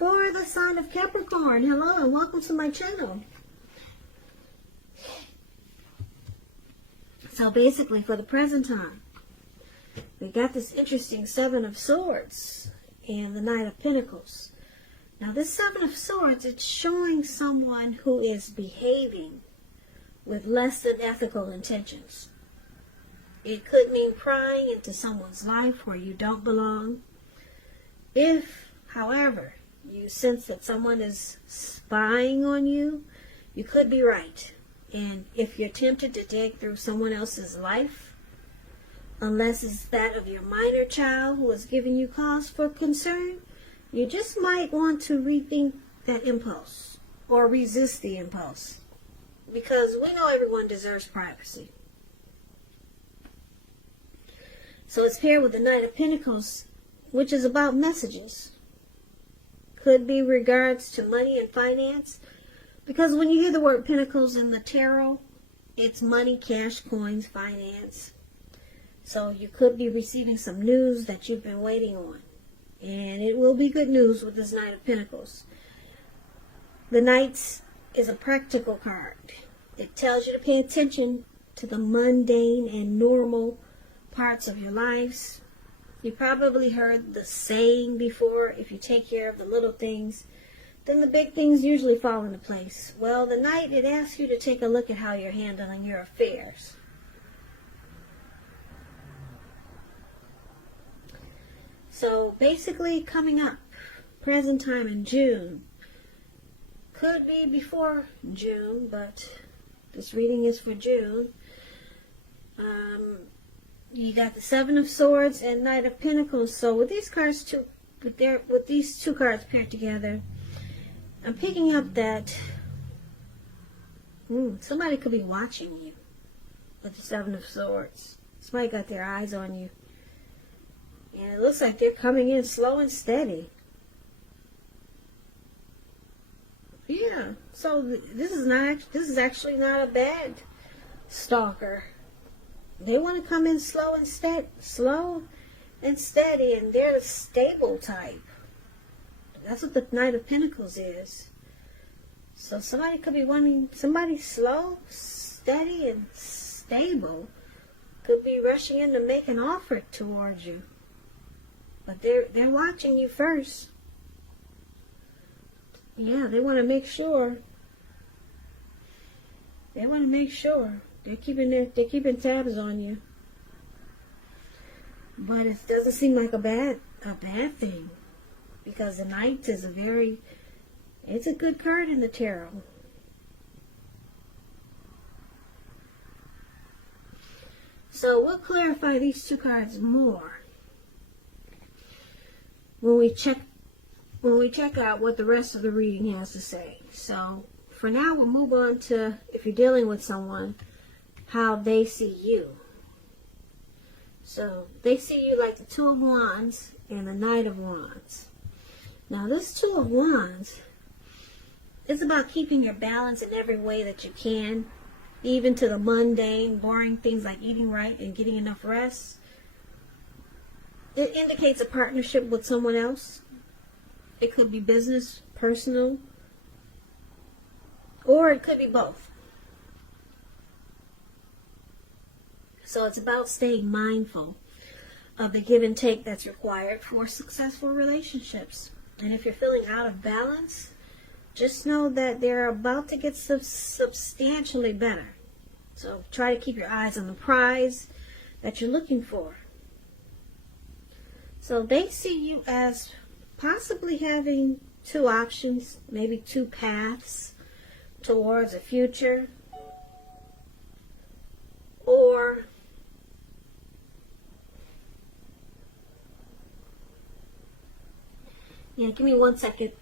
for the sign of Capricorn. Hello and welcome to my channel. So basically, for the present time, we got this interesting Seven of Swords and the Knight of Pentacles. Now this Seven of Swords, it's showing someone who is behaving with less than ethical intentions. It could mean prying into someone's life where you don't belong. If, however, you sense that someone is spying on you, you could be right. And if you're tempted to dig through someone else's life, unless it's that of your minor child who is giving you cause for concern, you just might want to rethink that impulse or resist the impulse. Because we know everyone deserves privacy. So it's paired with the Knight of Pentacles, which is about messages. Could be regards to money and finance. Because when you hear the word Pentacles in the tarot, it's money, cash, coins, finance. So you could be receiving some news that you've been waiting on. And it will be good news with this Knight of Pentacles. The Knight is a practical card. It tells you to pay attention to the mundane and normal parts of your lives. You probably heard the saying before, if you take care of the little things, then the big things usually fall into place. Well, the Knight, it asks you to take a look at how you're handling your affairs. So basically, coming up, present time in June. Could be before June, but this reading is for June. You got the Seven of Swords and Knight of Pentacles. So with these cards with these two cards paired together, I'm picking up that somebody could be watching you with the Seven of Swords. Somebody got their eyes on you. And it looks like they're coming in slow and steady. Yeah, so this is actually not a bad stalker. They want to come in slow and steady, and they're the stable type. That's what the Knight of Pentacles is. So somebody could be wanting somebody slow, steady, and stable. Could be rushing in to make an offer towards you. But they're watching you first. Yeah, they want to make sure. They want to make sure they're keeping tabs on you. But it doesn't seem like a bad thing, because the Knight is it's a good card in the tarot. So we'll clarify these two cards more when we check out what the rest of the reading has to say. So for now, we'll move on to, if you're dealing with someone, how they see you. So they see you like the Two of Wands and the Knight of Wands. Now this Two of Wands is about keeping your balance in every way that you can, even to the mundane, boring things like eating right and getting enough rest. It indicates a partnership with someone else. It could be business, personal, or it could be both. So it's about staying mindful of the give and take that's required for successful relationships. And if you're feeling out of balance, just know that they're about to get substantially better. So try to keep your eyes on the prize that you're looking for. So they see you as possibly having two options, maybe two paths towards a future, or give me 1 second.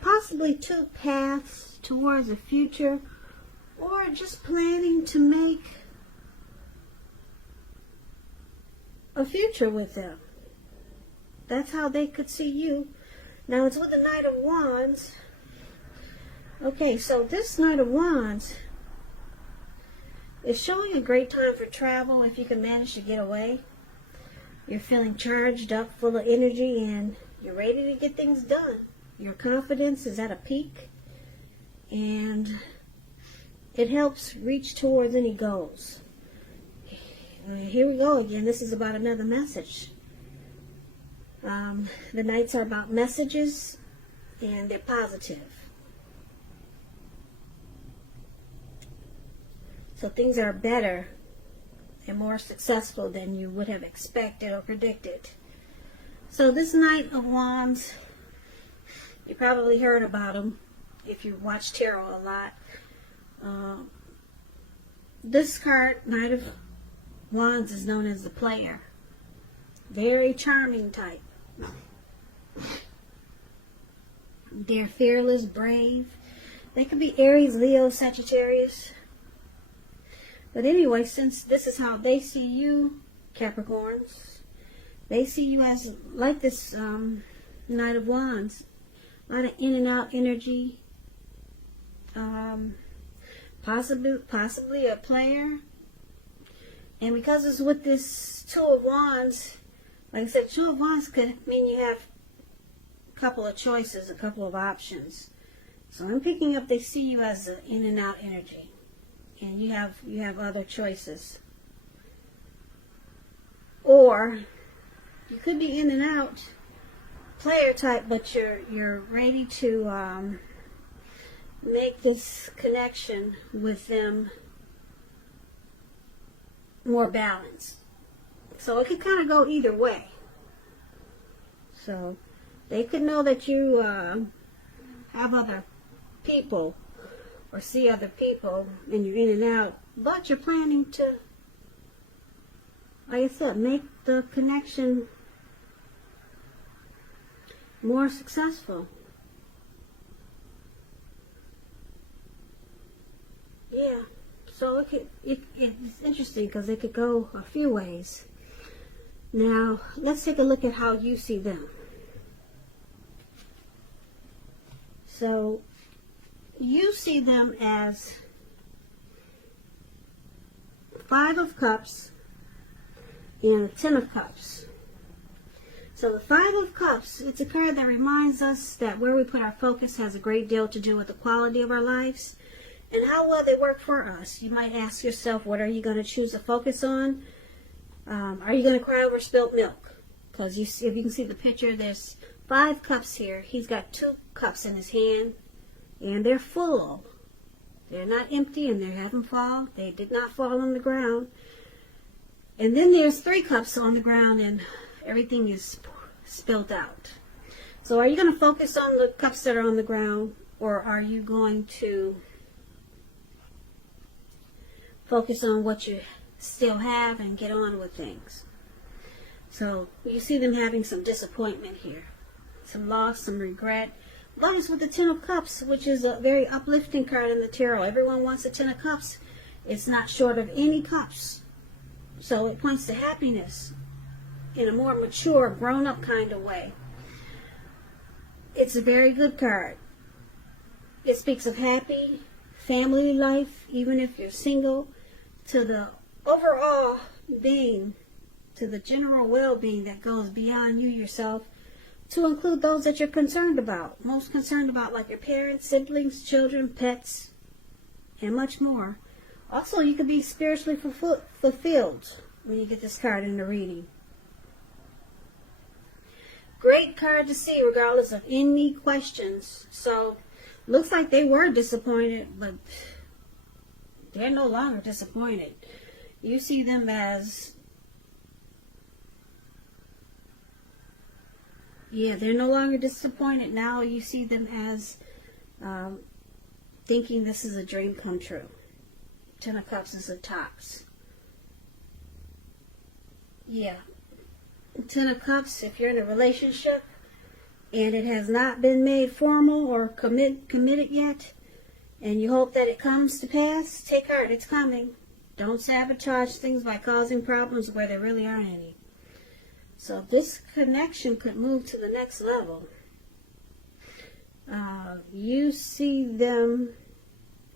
Possibly two paths towards a future, or just planning to make a future with them. That's how they could see you. Now it's with the Knight of Wands. Okay, so this Knight of Wands is showing a great time for travel if you can manage to get away. You're feeling charged up, full of energy, and you're ready to get things done. Your confidence is at a peak, and it helps reach towards any goals. Here we go again. This is about another message. The nights are about messages, and they're positive. So things are better and more successful than you would have expected or predicted. So this Knight of Wands, you probably heard about him if you watch tarot a lot. This card, Knight of Wands, is known as the player. Very charming type. They're fearless, brave. They could be Aries, Leo, Sagittarius. But anyway, since this is how they see you, Capricorns, they see you as like this Knight of Wands. A lot of in and out energy. Possibly a player. And because it's with this Two of Wands, like I said, Two of Wands could mean you have a couple of choices, a couple of options. So I'm picking up they see you as an in and out energy. And you have other choices. Or you could be in and out player type, but you're ready to make this connection with them more balanced. So it could kind of go either way. So they could know that you have other people or see other people and you're in and out, but you're planning to, like I said, make the connection more successful. Yeah, so it's interesting because it could go a few ways. Now, let's take a look at how you see them. So, you see them as Five of Cups and a Ten of Cups. So the Five of Cups, it's a card that reminds us that where we put our focus has a great deal to do with the quality of our lives and how well they work for us. You might ask yourself, what are you going to choose to focus on? Are you going to cry over spilt milk? Because if you can see the picture, there's 5 cups here. He's got 2 cups in his hand, and they're full. They're not empty, and they haven't fallen. They did not fall on the ground. And then there's 3 cups on the ground, and everything is spilled out. So are you going to focus on the cups that are on the ground, or are you going to focus on what you still have and get on with things? So you see them having some disappointment here, some loss, some regret. But it's with the Ten of Cups, which is a very uplifting card in the tarot. Everyone wants a Ten of Cups. It's not short of any cups. So it points to happiness in a more mature, grown-up kind of way. It's a very good card. It speaks of happy family life, even if you're single, to the overall being, to the general well-being that goes beyond you yourself, to include those that you're concerned about, most concerned about, like your parents, siblings, children, pets, and much more. Also, you could be spiritually fulfilled when you get this card in the reading. Great card to see regardless of any questions. So, looks like they were disappointed, but they're no longer disappointed. You see them as, they're no longer disappointed. Now you see them as thinking this is a dream come true. Ten of Cups is the tops. Yeah. Ten of Cups, if you're in a relationship and it has not been made formal or committed yet, and you hope that it comes to pass, take heart, it's coming. Don't sabotage things by causing problems where there really aren't any. So this connection could move to the next level. You see them,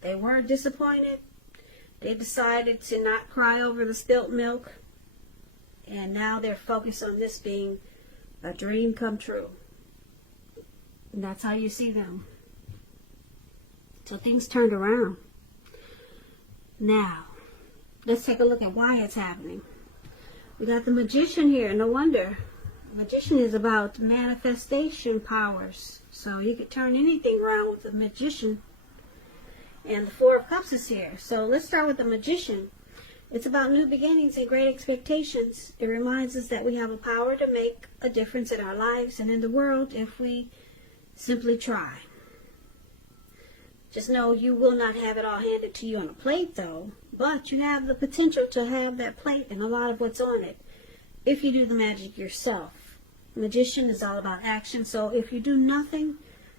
they were disappointed. They decided to not cry over the spilt milk. And now they're focused on this being a dream come true. And that's how you see them. So things turned around. Now, let's take a look at why it's happening. We got the Magician here. No wonder. The Magician is about manifestation powers. So you could turn anything around with the Magician. And the Four of Cups is here. So let's start with the Magician. It's about new beginnings and great expectations. It reminds us that we have a power to make a difference in our lives and in the world if we simply try. Just know you will not have it all handed to you on a plate, though. But you have the potential to have that plate and a lot of what's on it if you do the magic yourself. Magician is all about action. So if you do nothing,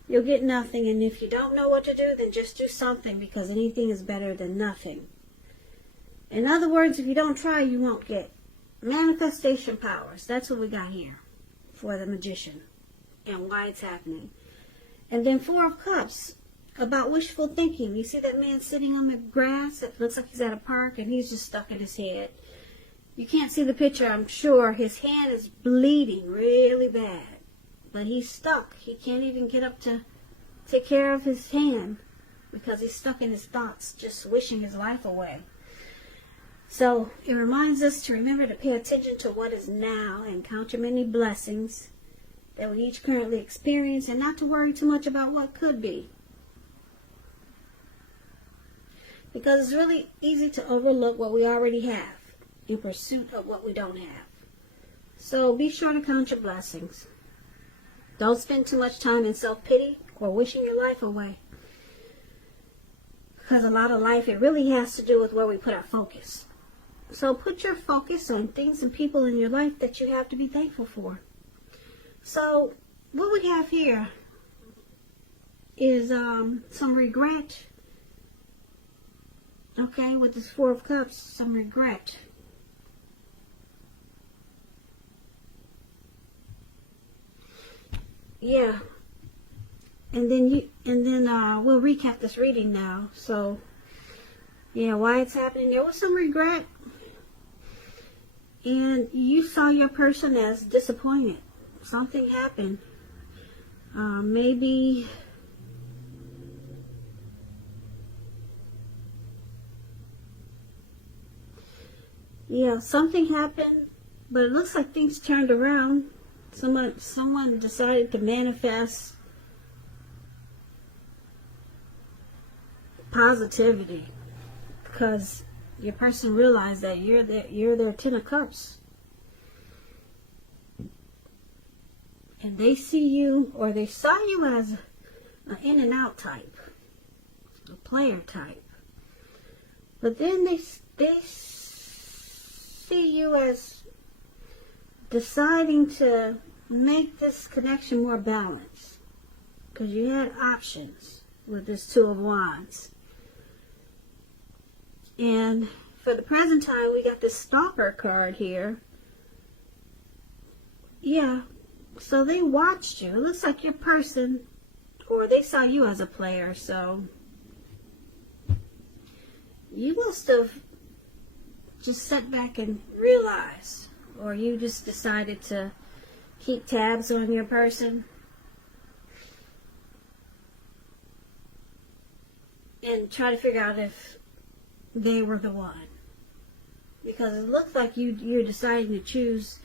you'll get nothing. And if you don't know what to do, then just do something, because anything is better than nothing. In other words, if you don't try, you won't get. Manifestation powers. That's what we got here for the Magician and why it's happening. And then Four of Cups, about wishful thinking. You see that man sitting on the grass? It looks like he's at a park and he's just stuck in his head. You can't see the picture, I'm sure. His hand is bleeding really bad. But he's stuck. He can't even get up to take care of his hand because he's stuck in his thoughts, just wishing his life away. So it reminds us to remember to pay attention to what is now and count your many blessings that we each currently experience, and not to worry too much about what could be. Because it's really easy to overlook what we already have in pursuit of what we don't have. So be sure to count your blessings. Don't spend too much time in self-pity or wishing your life away. Because a lot of life, it really has to do with where we put our focus. So put your focus on things and people in your life that you have to be thankful for. So what we have here is some regret. Okay, with this Four of Cups, some regret. Yeah. And then we'll recap this reading now. So yeah, why it's happening. There was some regret. And you saw your person as disappointed. Something happened. Maybe yeah, something happened, but it looks like things turned around. Someone decided to manifest positivity because your person realized that you're their Ten of Cups. And they see you, or they saw you as an in and out type, a player type. But then they see you as deciding to make this connection more balanced. Because you had options with this Two of Wands. And for the present time, we got this Stalker card here. Yeah, so they watched you. It looks like your person, or they saw you as a player, so you must have just sat back and realized, or you just decided to keep tabs on your person and try to figure out if they were the one. Because it looks like you're deciding to choose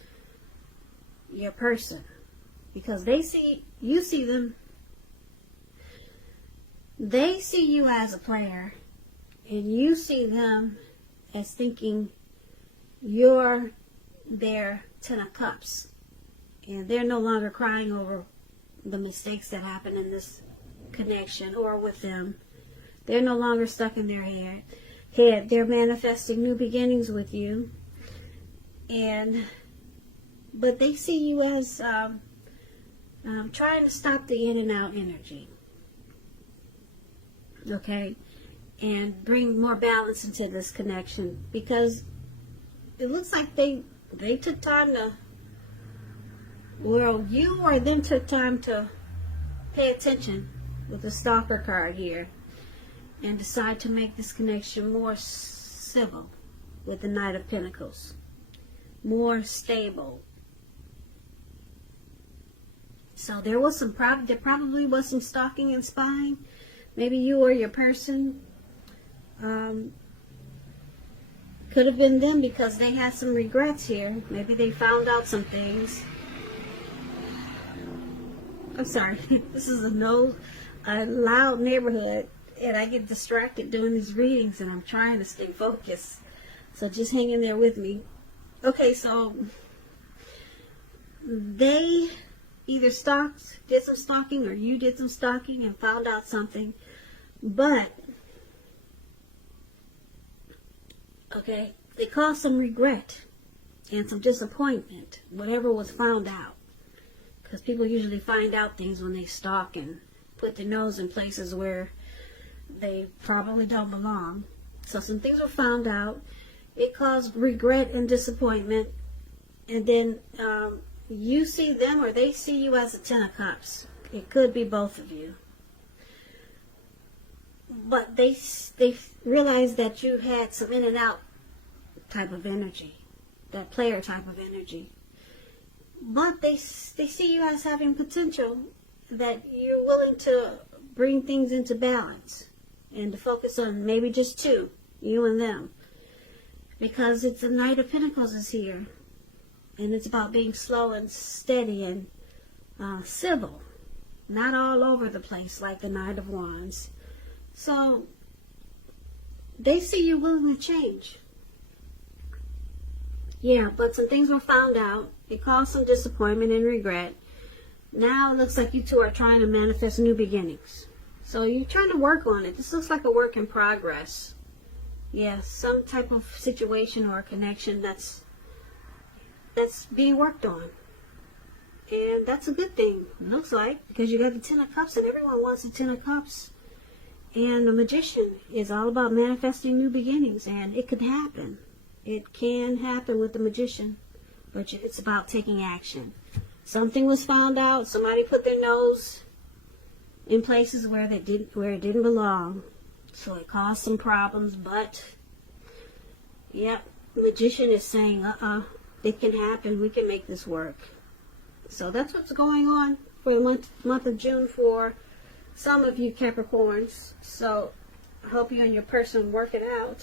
your person. Because they see them. They see you as a player. And you see them as thinking you're their Ten of Cups. And they're no longer crying over the mistakes that happen in this connection or with them. They're no longer stuck in their head. They're manifesting new beginnings with you. But they see you as trying to stop the in and out energy. Okay? And bring more balance into this connection. Because it looks like they took time to, well, you or them took time to pay attention with the stalker card here and decide to make this connection more civil with the Knight of Pentacles, more stable. So there was some there probably was some stalking and spying. Maybe you or your person, could have been them, because they had some regrets here. Maybe they found out some things. I'm sorry. This is a loud neighborhood, and I get distracted doing these readings, and I'm trying to stay focused. So just hang in there with me. Okay, so they either did some stalking, or you did some stalking and found out something. But, okay, they caused some regret and some disappointment, whatever was found out. Because people usually find out things when they stalk and put their nose in places where they probably don't belong. So some things were found out. It caused regret and disappointment. And then you see them, or they see you as a Ten of Cups. It could be both of you. But they realized that you had some in and out type of energy, that player type of energy. But they see you as having potential, that you're willing to bring things into balance and to focus on maybe just two, you and them. Because it's the Knight of Pentacles is here. And it's about being slow and steady and civil. Not all over the place like the Knight of Wands. So, they see you willing to change. Yeah, but some things were found out. It caused some disappointment and regret. Now it looks like you two are trying to manifest new beginnings. So you're trying to work on it. This looks like a work in progress. Yeah, some type of situation or connection that's being worked on. And that's a good thing, it looks like, because you got the Ten of Cups, and everyone wants the Ten of Cups. And the Magician is all about manifesting new beginnings, and it could happen. It can happen with the Magician, but it's about taking action. Something was found out. Somebody put their nose in places where it didn't belong, so it caused some problems. But yep, the Magician is saying, it can happen. We can make this work. So that's what's going on for the month of June for some of you Capricorns. So I hope you and your person work it out.